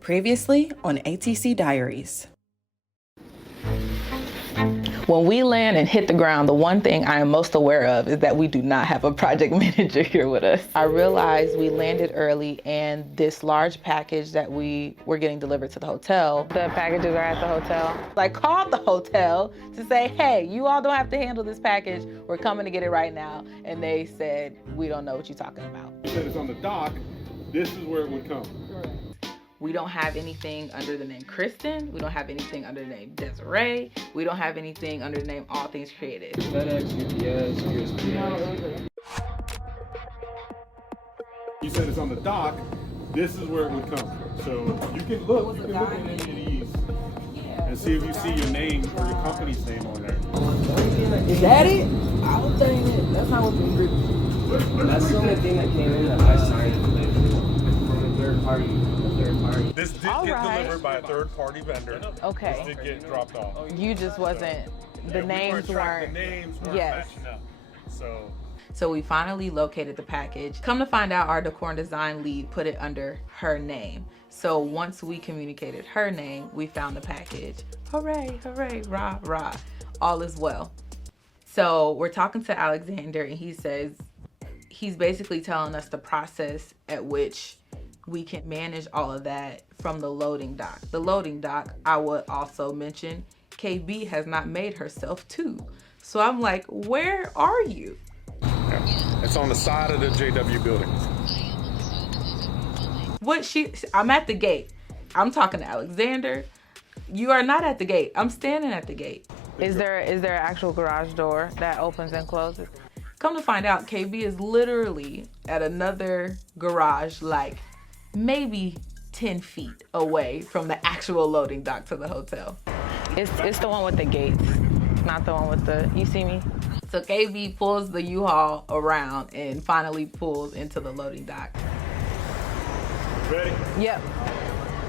Previously on ATC Diaries. When we land and hit the ground, the one thing I am most aware of is that we do not have a project manager here with us. I realized we landed early and this large package that we were getting delivered to the hotel. The packages are at the hotel. I called the hotel to say, hey, you all don't have to handle this package. We're coming to get it right now. And they said, we don't know what you're talking about. You said it's on the dock. This is where it would come. Correct. We don't have anything under the name Kristen. We don't have anything under the name Desiree. We don't have anything under the name All Things Created. FedEx, UPS, USPS. You said it's on the dock. This is where it would come. So you can look at any of these and see if you see your name or your company's name on there. Is that it? I don't think it. That's not what the agreement. That's the only thing that came in that I signed from a third party. This did get delivered by a third-party vendor. Okay. This did get dropped off. You just wasn't, the names weren't. The names weren't matching up. So we finally located the package. Come to find out, our decor and design lead put it under her name. So once we communicated her name, we found the package. Hooray, hooray, rah, rah. All is well. So we're talking to Alexander and he says, he's basically telling us the process at which we can manage all of that from the loading dock. The loading dock, I would also mention, KB has not made herself to. So I'm like, where are you? yeah. It's on the side of the JW building. I'm at the gate. I'm talking to Alexander. You are not at the gate. I'm standing at the gate. Is there an actual garage door that opens and closes? Come to find out, KB is literally at another garage, like maybe 10 feet away from the actual loading dock to the hotel. It's the one with the gates, not the one with the, you see me? So KB pulls the U-Haul around and finally pulls into the loading dock. Ready? Yep.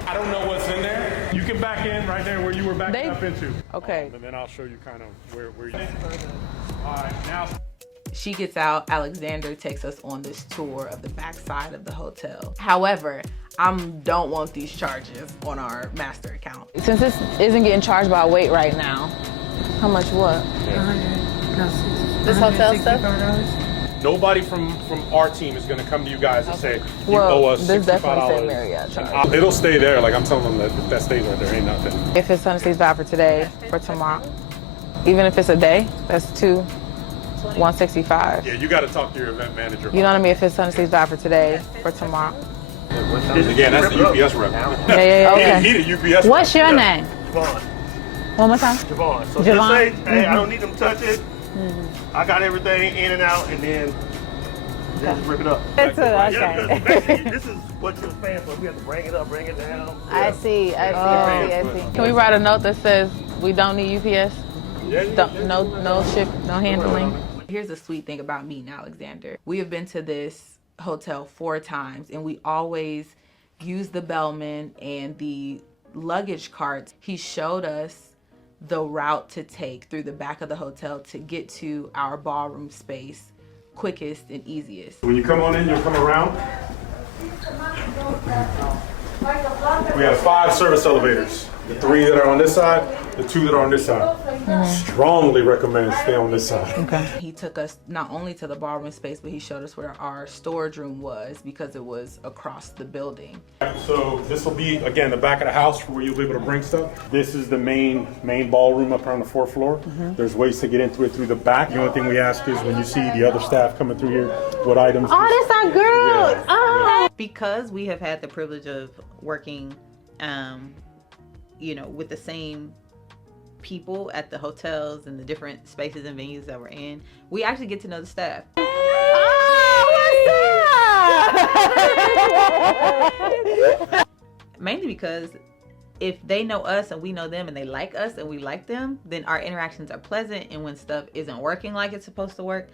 I don't know what's in there. You can back in right there where you were backing up into. Okay. And then I'll show you kind of where you All right, now. She gets out, Alexander takes us on this tour of the backside of the hotel. However, I don't want these charges on our master account. Since this isn't getting charged by weight right now, how much what? 100. This hotel stuff? Nobody from our team is gonna come to you guys and say, you well, owe us $65. this definitely say Marriott charge. It'll stay there, like I'm telling them that that stays right there, ain't nothing. If it's $165 for today, for tomorrow, even if it's a day, that's $165. Yeah, you gotta talk to your event manager. You know what I mean? If it's $165 for today, for tomorrow. Again, that's the UPS rep. Yeah. Okay. He the UPS What's your name? Javon. One more time. Javon. So Javon. just say, hey, I don't need them to touch it. I got everything in and out, and then just rip it up. That's Yeah, okay. because basically, this is what you was paying for. We have to bring it up, bring it down. I Yeah. see. Can we write a note that says we don't need UPS? Yeah, No ship, no handling. Here's the sweet thing about me and Alexander. We have been to this hotel 4 times and we always use the bellman and the luggage carts. He showed us the route to take through the back of the hotel to get to our ballroom space quickest and easiest. When you come on in, you'll come around. We have 5 service elevators. The 3 that are on this side, the 2 that are on this side. Strongly recommend stay on this side. Okay. He took us not only to the ballroom space, but he showed us where our storage room was because it was across the building. So this will be, again, the back of the house where you'll be able to bring stuff. This is the main ballroom up on the 4th floor. There's ways to get into it through the back. The only thing we ask is when you see the other staff coming through here, what items. Oh, that's our girl. Yeah. Oh. Because we have had the privilege of working, with the same people at the hotels and the different spaces and venues that we're in, we actually get to know the staff. Mainly because if they know us and we know them and they like us and we like them, then our interactions are pleasant, and when stuff isn't working like it's supposed to work,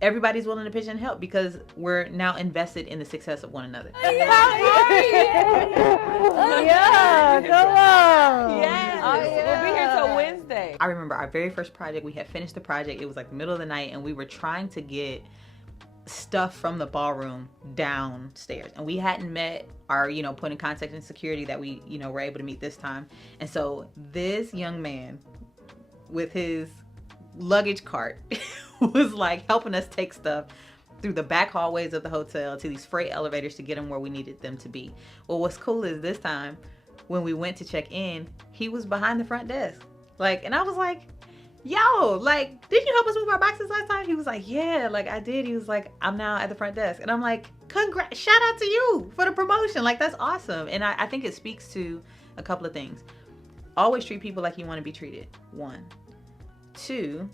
everybody's willing to pitch in and help because we're now invested in the success of one another. Yeah, come on. Yes. Oh, yeah. We'll be here till Wednesday. I remember our very first project, we had finished the project, it was like the middle of the night, and we were trying to get stuff from the ballroom downstairs, and we hadn't met our, point in contact in security that we, were able to meet this time. And so this young man with his luggage cart was like helping us take stuff through the back hallways of the hotel to these freight elevators to get them where we needed them to be. Well, what's cool is this time when we went to check in, he was behind the front desk. And I was like, yo, didn't you help us move our boxes last time? He was like, yeah, I did. He was like, I'm now at the front desk. And I'm like, congrats, shout out to you for the promotion. That's awesome. And I think it speaks to a couple of things. Always treat people like you want to be treated. 1. 2,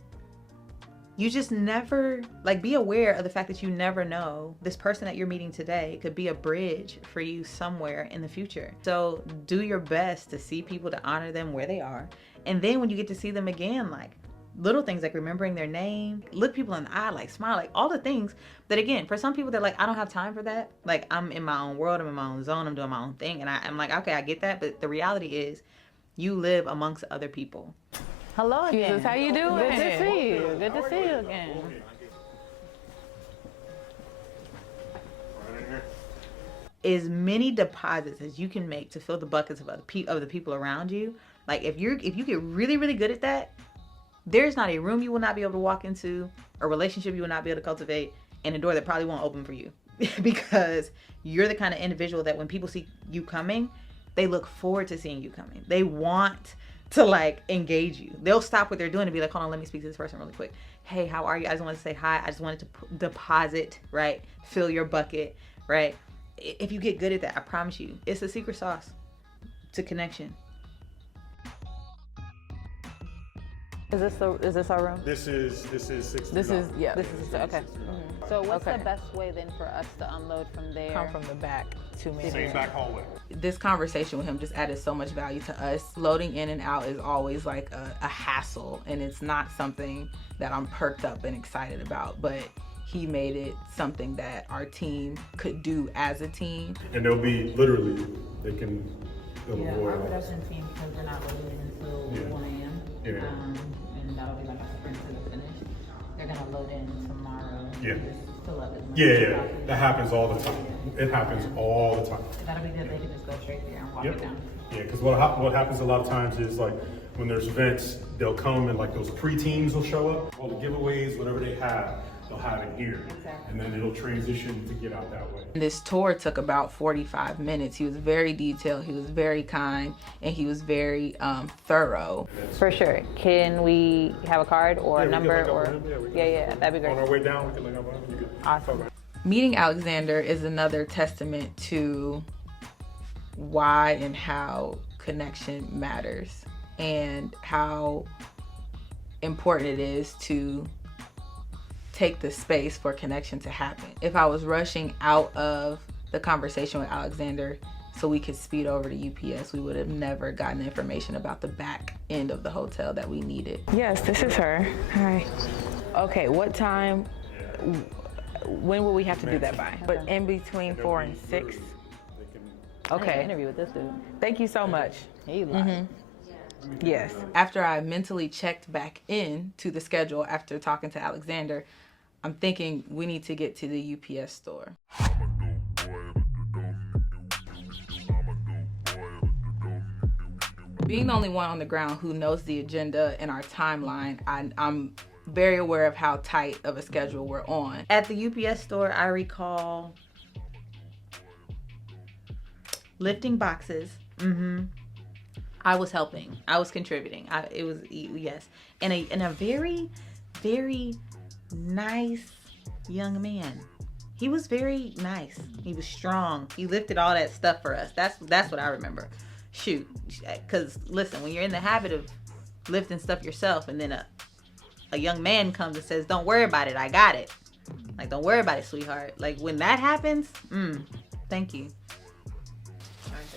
you just never, be aware of the fact that you never know this person that you're meeting today could be a bridge for you somewhere in the future. So do your best to see people, to honor them where they are. And then when you get to see them again, little things like remembering their name, look people in the eye, smile, all the things that, again, for some people, they're like, I don't have time for that. I'm in my own world, I'm in my own zone, I'm doing my own thing. And I'm like, okay, I get that. But the reality is you live amongst other people. Hello again. Jesus, how you doing? Good to see you. Good to see you again. As many deposits as you can make to fill the buckets of the people around you. If you get really, really good at that, there's not a room you will not be able to walk into, a relationship you will not be able to cultivate, and a door that probably won't open for you. Because you're the kind of individual that when people see you coming, they look forward to seeing you coming. They want to engage you. They'll stop what they're doing and be like, hold on, let me speak to this person really quick. Hey, how are you? I just want to say hi. I just wanted to deposit, right? Fill your bucket, right? If you get good at that, I promise you, it's a secret sauce to connection. Is this our room? This is 6. This is, yeah. This is okay. So what's the best way then for us to unload from there? Come from the back to me. Same back hallway. This conversation with him just added so much value to us. Loading in and out is always a hassle, and it's not something that I'm perked up and excited about, but he made it something that our team could do as a team. And they'll be literally, they'll Yeah, avoid our all this. production team, because we're not loading until 1 a.m. Yeah. And that'll be a sprint to the finish. They're gonna load in tomorrow. Yeah. Just fill up as much Yeah. as That happens all the time. It happens all the time. That'll be good. They can just go straight there and walk it down. Yeah, because what happens a lot of times is when there's events, they'll come and those pre-teams will show up. All the giveaways, whatever they have, they'll have it here. Exactly. And then it'll transition to get out that way. This tour took about 45 minutes. He was very detailed, he was very kind, and he was very thorough. For sure. Can we have a card or Yeah, a we can number link up or? with him. We can Yeah, that'd be On great. our way down, we can link up with him. You can Awesome. talk. Meeting Alexander is another testament to why and how connection matters and how important it is to take the space for connection to happen. If I was rushing out of the conversation with Alexander so we could speed over to UPS, we would have never gotten information about the back end of the hotel that we needed. Yes, this is her. Hi. Okay, what time? When will we have to do that by? But in between 4 and 6. Okay. Interview with this dude. Thank you so much. He lied. Yes. After I mentally checked back in to the schedule after talking to Alexander, I'm thinking we need to get to the UPS store. Being the only one on the ground who knows the agenda and our timeline, I'm very aware of how tight of a schedule we're on. At the UPS store, I recall lifting boxes. I was helping. I was contributing. Yes. And a very, very nice young man. He was very nice. He was strong. He lifted all that stuff for us. That's what I remember. Shoot. Because listen, when you're in the habit of lifting stuff yourself and then a young man comes and says, don't worry about it, I got it. Don't worry about it, sweetheart. When that happens, thank you.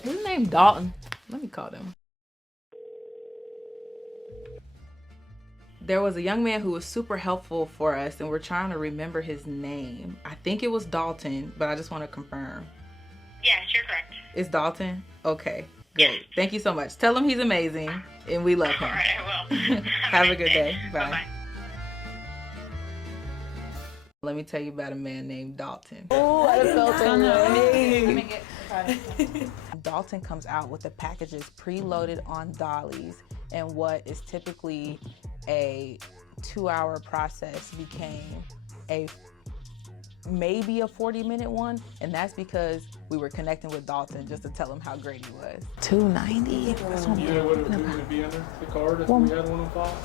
His name Dalton. Let me call him. There was a young man who was super helpful for us, and we're trying to remember his name. I think it was Dalton, but I just want to confirm. Yes, you're correct. It's Dalton? Okay, great. Thank you so much. Tell him he's amazing, and we love him. All right, I will. Have a good day. Bye. Bye-bay. Let me tell you about a man named Dalton. Oh, I felt Dalton comes out with the packages preloaded on dollies, and what is typically a 2-hour process became maybe a 40-minute one, and that's because we were connecting with Dalton just to tell him how great he was. $290. That's what You know what it would be under the card if we had one on file?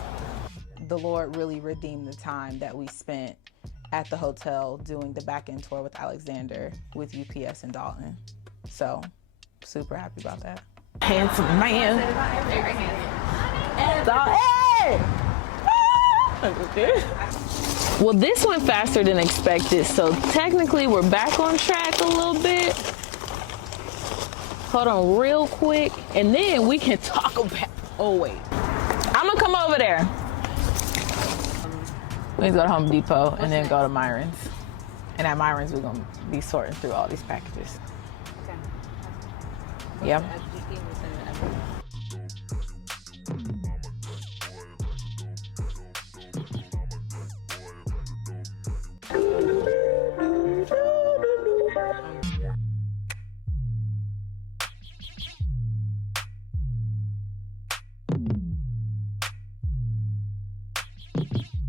The Lord really redeemed the time that we spent at the hotel doing the back-end tour with Alexander, with UPS and Dalton. So, super happy about that. handsome man. Well, this went faster than expected, so technically we're back on track a little bit. Hold on real quick, and then we can talk about, oh wait. I'm gonna come over there. We go to Home Depot and then go to Myron's. And at Myron's, we're gonna be sorting through all these packages. Okay. Yep.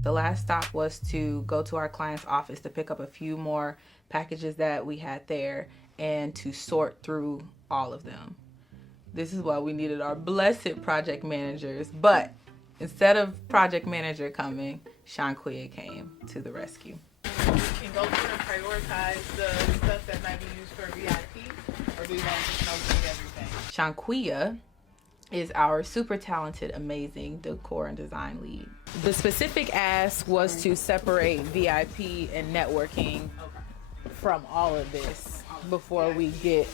The last stop was to go to our client's office to pick up a few more packages that we had there and to sort through all of them. This is why we needed our blessed project managers, but instead of project manager coming, Shanquia came to the rescue. Can go through and prioritize the stuff that might be used for VIP, or do you want to just know everything? Shanquia is our super talented, amazing decor and design lead. The specific ask was to separate VIP and networking from all of this before we get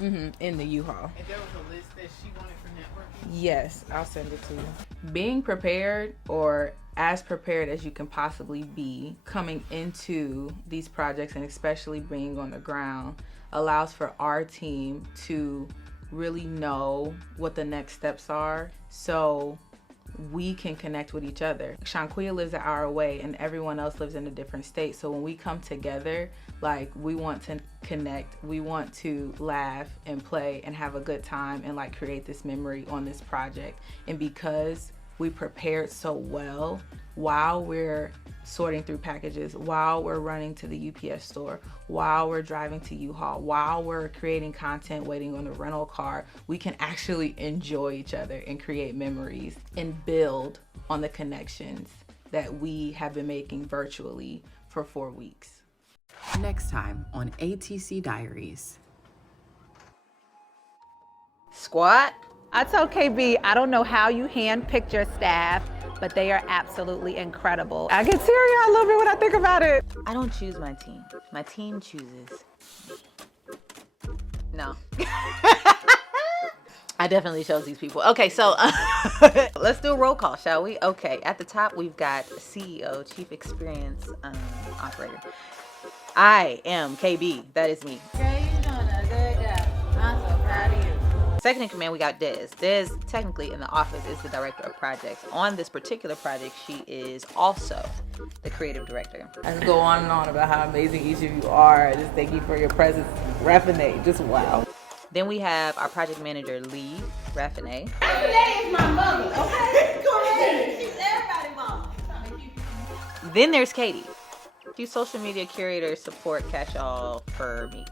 in the U-Haul. If there was a list that she wanted for networking? Yes, I'll send it to you. Being prepared, or as prepared as you can possibly be coming into these projects, and especially being on the ground, allows for our team to really know what the next steps are so we can connect with each other. Shanquia lives an hour away and everyone else lives in a different state, so when we come together, like, we want to connect, we want to laugh and play and have a good time and like create this memory on this project. And because we prepared so well while we're sorting through packages, while we're running to the UPS store, while we're driving to U-Haul, while we're creating content, waiting on the rental car, we can actually enjoy each other and create memories and build on the connections that we have been making virtually for 4 weeks. Next time on ATC Diaries. Squad. I told KB, I don't know how you handpicked your staff, but they are absolutely incredible. I get teary-eyed a little bit when I think about it. I don't choose my team. My team chooses. No. I definitely chose these people. Okay, so let's do a roll call, shall we? Okay, at the top, we've got CEO, Chief Experience Operator. I am KB. That is me. Okay, you're doing a good job. I'm so proud of you. Second in command, we got Des. Des, technically in the office, is the director of projects. On this particular project, she is also the creative director. I can go on and on about how amazing each of you are. Just thank you for your presence. Raffinate, just wow. Then we have our project manager, Lee Raffinate. Raffinate is my mother, okay? Go ahead. She's everybody's mom. Then there's Katie. She's social media curator, support, catch-all for me.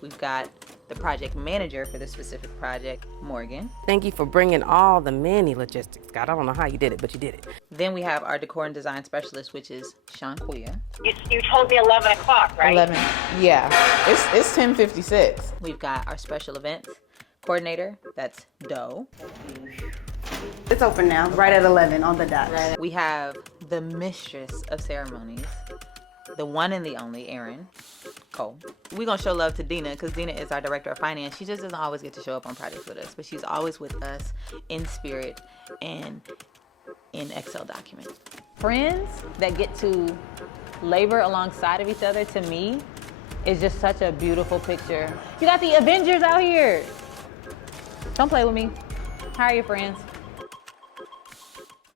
We've got the project manager for this specific project, Morgan. Thank you for bringing all the many logistics. God, I don't know how you did it, but you did it. Then we have our decor and design specialist, which is Shanquia. You told me 11 o'clock, right? 11. Yeah, it's 10:56. We've got our special events coordinator, that's Doe. It's open now, right at 11 on the dot. We have the mistress of ceremonies, the one and the only Erin Cole. We're gonna show love to Dina because Dina is our director of finance. She just doesn't always get to show up on projects with us, but she's always with us in spirit and in Excel document. Friends that get to labor alongside of each other, to me, is just such a beautiful picture. You got the Avengers out here. Don't play with me. How are your friends?